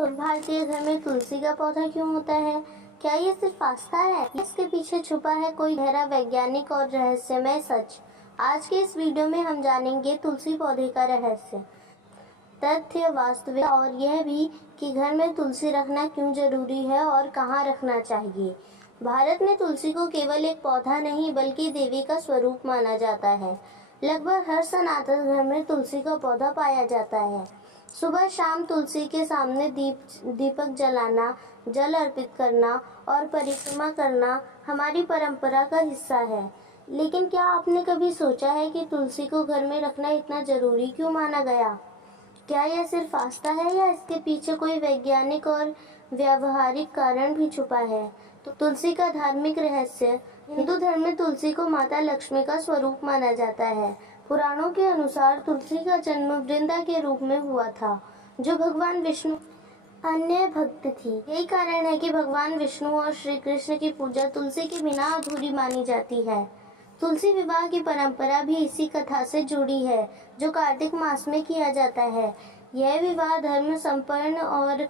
भारतीय घर में तुलसी का पौधा क्यों होता है? क्या ये सिर्फ आस्था है? इसके पीछे छुपा है कोई गहरा वैज्ञानिक और रहस्यमय सच? आज के इस वीडियो में हम जानेंगे तुलसी पौधे का रहस्य, तथ्य, वास्तविक और यह भी कि घर में तुलसी रखना क्यों जरूरी है और कहाँ रखना चाहिए। भारत में तुलसी को केवल एक पौधा नहीं बल्कि देवी का स्वरूप माना जाता है। लगभग हर सनातन घर में तुलसी का पौधा पाया जाता है। सुबह शाम तुलसी के सामने दीपक जलाना, जल अर्पित करना और परिक्रमा करना हमारी परंपरा का हिस्सा है। लेकिन क्या आपने कभी सोचा है कि तुलसी को घर में रखना इतना जरूरी क्यों माना गया? क्या यह सिर्फ आस्था है या इसके पीछे कोई वैज्ञानिक और व्यावहारिक कारण भी छुपा है? तो तुलसी का धार्मिक रहस्य। हिंदू धर्म में तुलसी को माता लक्ष्मी का स्वरूप माना जाता है। पुराणों के अनुसार तुलसी का जन्म वृंदा के रूप में हुआ था, जो भगवान विष्णु अन्य भक्त थी। यही कारण है कि भगवान विष्णु और श्री कृष्ण की पूजा तुलसी के बिना अधूरी मानी जाती है। तुलसी विवाह की परंपरा भी इसी कथा से जुड़ी है, जो कार्तिक मास में किया जाता है। यह विवाह धर्म संपन्न और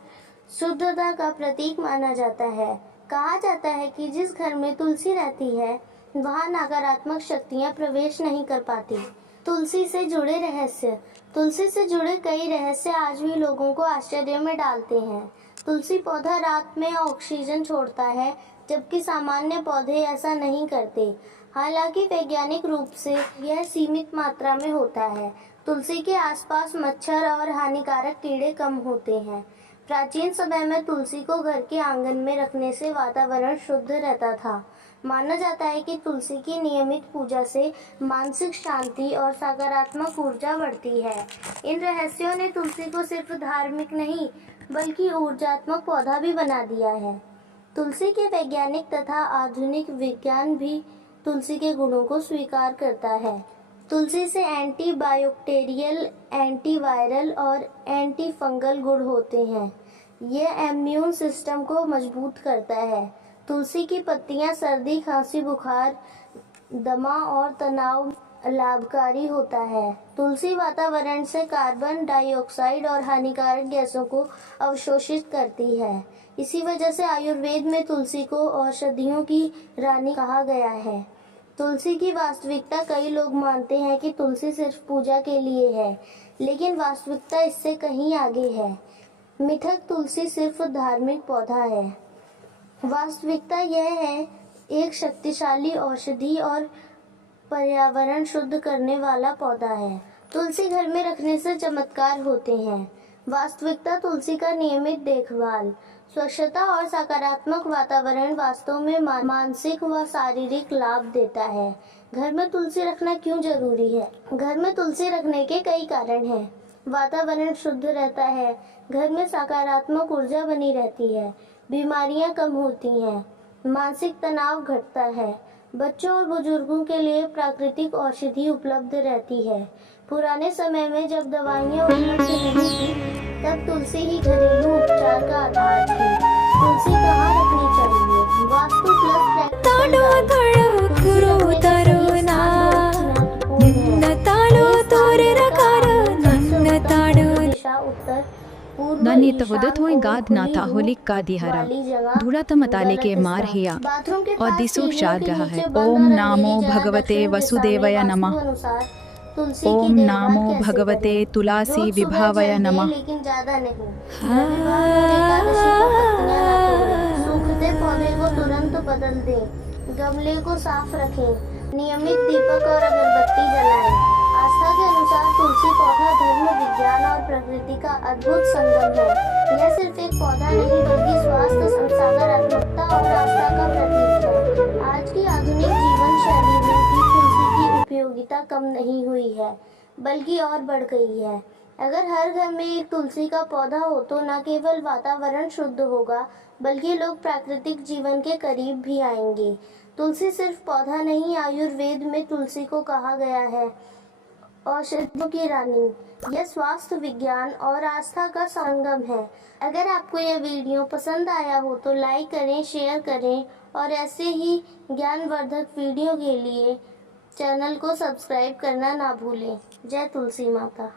शुद्धता का प्रतीक माना जाता है। कहा जाता है कि जिस घर में तुलसी रहती है, वहाँ नकारात्मक शक्तियाँ प्रवेश नहीं कर पाती। तुलसी से जुड़े रहस्य। तुलसी से जुड़े कई रहस्य आज भी लोगों को आश्चर्य में डालते हैं। तुलसी पौधा रात में ऑक्सीजन छोड़ता है, जबकि सामान्य पौधे ऐसा नहीं करते। हालांकि वैज्ञानिक रूप से यह सीमित मात्रा में होता है। तुलसी के आसपास मच्छर और हानिकारक कीड़े कम होते हैं। प्राचीन समय में तुलसी को घर के आंगन में रखने से वातावरण शुद्ध रहता था। माना जाता है कि तुलसी की नियमित पूजा से मानसिक शांति और सकारात्मक ऊर्जा बढ़ती है। इन रहस्यों ने तुलसी को सिर्फ धार्मिक नहीं बल्कि ऊर्जात्मक पौधा भी बना दिया है। तुलसी के वैज्ञानिक तथा आधुनिक विज्ञान भी तुलसी के गुणों को स्वीकार करता है। तुलसी से एंटीबायोक्टेरियल, एंटीवायरल और एंटी फंगल गुण होते हैं। यह इम्यून सिस्टम को मजबूत करता है। तुलसी की पत्तियां सर्दी, खांसी, बुखार, दमा और तनाव लाभकारी होता है। तुलसी वातावरण से कार्बन डाइऑक्साइड और हानिकारक गैसों को अवशोषित करती है। इसी वजह से आयुर्वेद में तुलसी को औषधियों की रानी कहा गया है। तुलसी की वास्तविकता। कई लोग मानते हैं कि तुलसी सिर्फ पूजा के लिए है, लेकिन वास्तविकता इससे कहीं आगे है। मिथक तुलसी सिर्फ धार्मिक पौधा है। वास्तविकता यह है एक शक्तिशाली औषधि और पर्यावरण शुद्ध करने वाला पौधा है। तुलसी घर में रखने से चमत्कार होते हैं। वास्तविकता तुलसी का नियमित देखभाल, स्वच्छता और सकारात्मक वातावरण वास्तव में मानसिक व शारीरिक लाभ देता है। घर में तुलसी रखना क्यों जरूरी है? घर में तुलसी रखने के कई कारण हैं। वातावरण शुद्ध रहता है, घर में सकारात्मक ऊर्जा बनी रहती है, बीमारियां कम होती हैं, मानसिक तनाव घटता है, बच्चों और बुजुर्गों के लिए प्राकृतिक औषधि उपलब्ध रहती है। पुराने समय में जब दवाइयां उपलब्ध नहीं थी, तब तुलसी ही घरेलू उपचार का आधार थी। तुलसी कहाँ रखनी चाहिए? वास्तु प्लस उत्तर ननित हुदथोय गाद नाथा होलिक का दिहरा धूड़ा तमताले के मार हिया और दिसु शार रहा है। ओम नामो भगवते वसुदेवय नमः। ओम नामो भगवते तुलसी विभावय नमः। लेकिन ज्यादा नहीं। सूखते पौधे को तुरंत बदल दें, गमले को साफ रखें, नियमित दीपक और अगरबत्ती जलाएं। आस्था के अनुसार तुलसी पौधा धर्म, विज्ञान और प्रकृति का अद्भुत संगम है। यह सिर्फ एक पौधा नहीं बल्कि स्वास्थ्य, सकारात्मकता और आस्था का प्रतीक है। आज की आधुनिक जीवन शैली में भी तुलसी की उपयोगिता कम नहीं हुई है, बल्कि और बढ़ गई है। अगर हर घर में एक तुलसी का पौधा हो तो न केवल वातावरण शुद्ध होगा, बल्कि लोग प्राकृतिक जीवन के करीब भी आएंगे। तुलसी सिर्फ पौधा नहीं, आयुर्वेद में तुलसी को कहा गया है औषधियों की रानी। यह स्वास्थ्य, विज्ञान और आस्था का संगम है। अगर आपको यह वीडियो पसंद आया हो तो लाइक करें, शेयर करें और ऐसे ही ज्ञानवर्धक वीडियो के लिए चैनल को सब्सक्राइब करना ना भूलें। जय तुलसी माता।